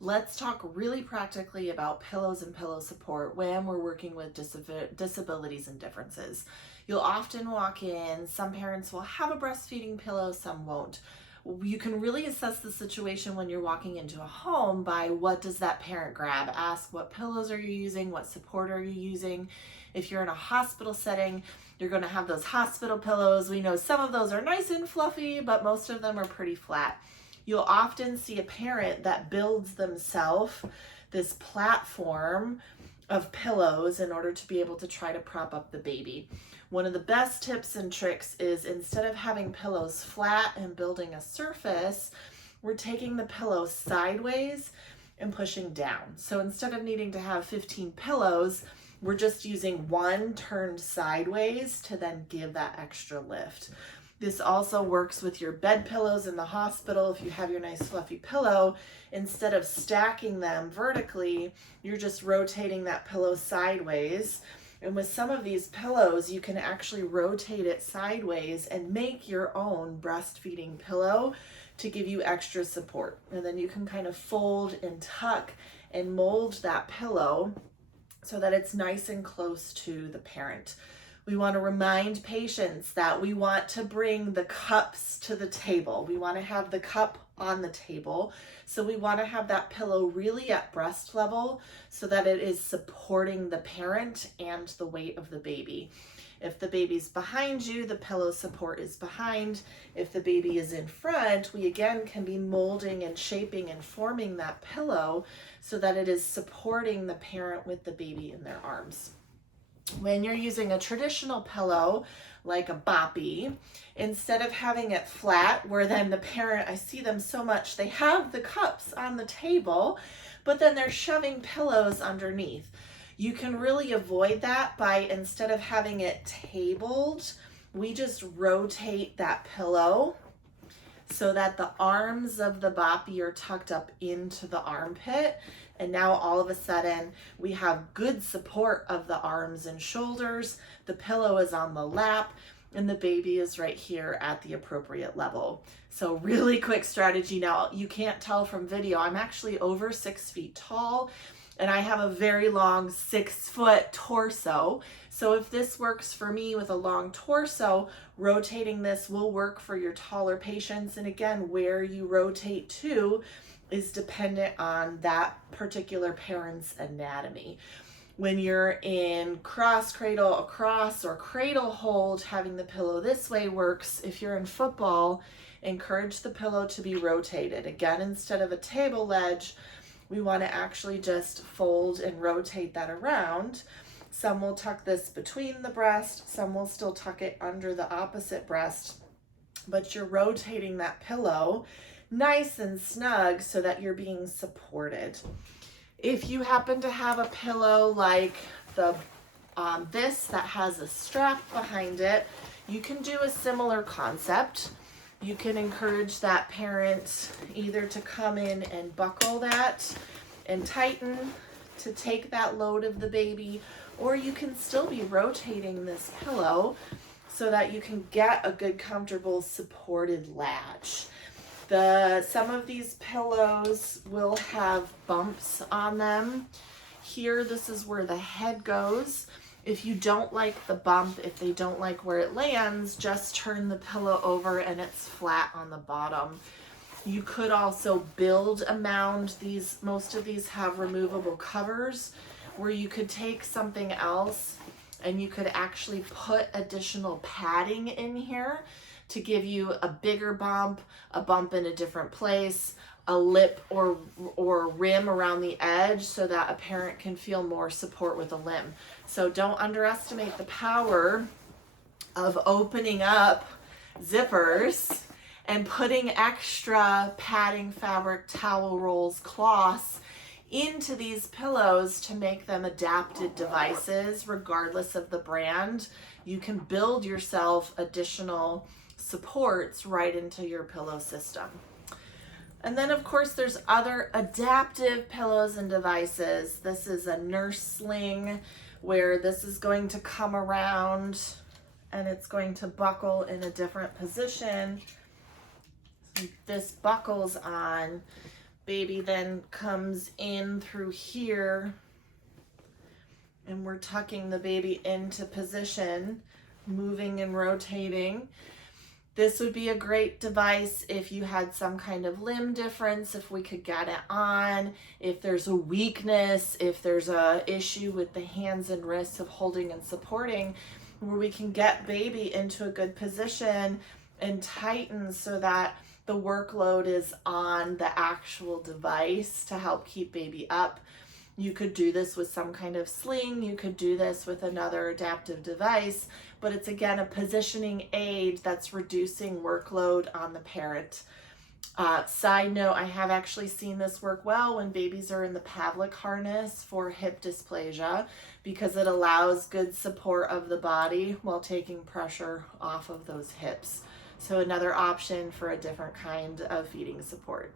Let's talk really practically about pillows and pillow support when we're working with disabilities and differences. You'll often walk in, some parents will have a breastfeeding pillow, some won't. You can really assess the situation when you're walking into a home by what does that parent grab. Ask what pillows are you using, what support are you using. If you're in a hospital setting, you're going to have those hospital pillows. We know some of those are nice and fluffy, but most of them are pretty flat. You'll often see a parent that builds themselves this platform of pillows in order to be able to try to prop up the baby. One of the best tips and tricks is instead of having pillows flat and building a surface, we're taking the pillow sideways and pushing down. So instead of needing to have 15 pillows, we're just using one turned sideways to then give that extra lift. This also works with your bed pillows in the hospital. If you have your nice fluffy pillow, instead of stacking them vertically, you're just rotating that pillow sideways. And with some of these pillows, you can actually rotate it sideways and make your own breastfeeding pillow to give you extra support. And then you can kind of fold and tuck and mold that pillow so that it's nice and close to the parent. We want to remind patients that we want to bring the cups to the table. We want to have the cup on the table. So we want to have that pillow really at breast level so that it is supporting the parent and the weight of the baby. If the baby's behind you, the pillow support is behind. If the baby is in front, we again can be molding and shaping and forming that pillow so that it is supporting the parent with the baby in their arms. When you're using a traditional pillow, like a Boppy, instead of having it flat, where then the parent, I see them so much, they have the cups on the table, but then they're shoving pillows underneath. You can really avoid that by, instead of having it tabled, we just rotate that pillow so that the arms of the Boppy are tucked up into the armpit. And now all of a sudden we have good support of the arms and shoulders. The pillow is on the lap and the baby is right here at the appropriate level. So really quick strategy. Now you can't tell from video, I'm actually over 6 feet tall and I have a very long 6-foot torso. So if this works for me with a long torso, rotating this will work for your taller patients. And again, where you rotate to is dependent on that particular parent's anatomy. When you're in cross cradle, across, or cradle hold, having the pillow this way works. If you're in football, encourage the pillow to be rotated. Again, instead of a table ledge, we want to actually just fold and rotate that around. Some will tuck this between the breast, some will still tuck it under the opposite breast, but you're rotating that pillow nice and snug so that you're being supported. If you happen to have a pillow like the this that has a strap behind it, you can do a similar concept. You can encourage that parent either to come in and buckle that and tighten to take that load of the baby, or you can still be rotating this pillow so that you can get a good, comfortable, supported latch. Some of these pillows will have bumps on them. Here, this is where the head goes. If you don't like the bump, if they don't like where it lands, just turn the pillow over and it's flat on the bottom. You could also build a mound. Most of these have removable covers where you could take something else and you could actually put additional padding in here to give you a bigger bump, a bump in a different place, a lip or rim around the edge so that a parent can feel more support with a limb. So don't underestimate the power of opening up zippers and putting extra padding, fabric, towel rolls, cloths into these pillows to make them adapted devices regardless of the brand. You can build yourself additional supports right into your pillow system. And then of course there's other adaptive pillows and devices. This is a nurse sling where this is going to come around and it's going to buckle in a different position. This buckles on. Baby then comes in through here, and we're tucking the baby into position, moving and rotating. This would be a great device if you had some kind of limb difference, if we could get it on, if there's a weakness, if there's a issue with the hands and wrists of holding and supporting, where we can get baby into a good position and tighten so that the workload is on the actual device to help keep baby up. You could do this with some kind of sling. You could do this with another adaptive device, but it's again a positioning aid that's reducing workload on the parent. Side note, I have actually seen this work well when babies are in the Pavlik harness for hip dysplasia, because it allows good support of the body while taking pressure off of those hips. So another option for a different kind of feeding support.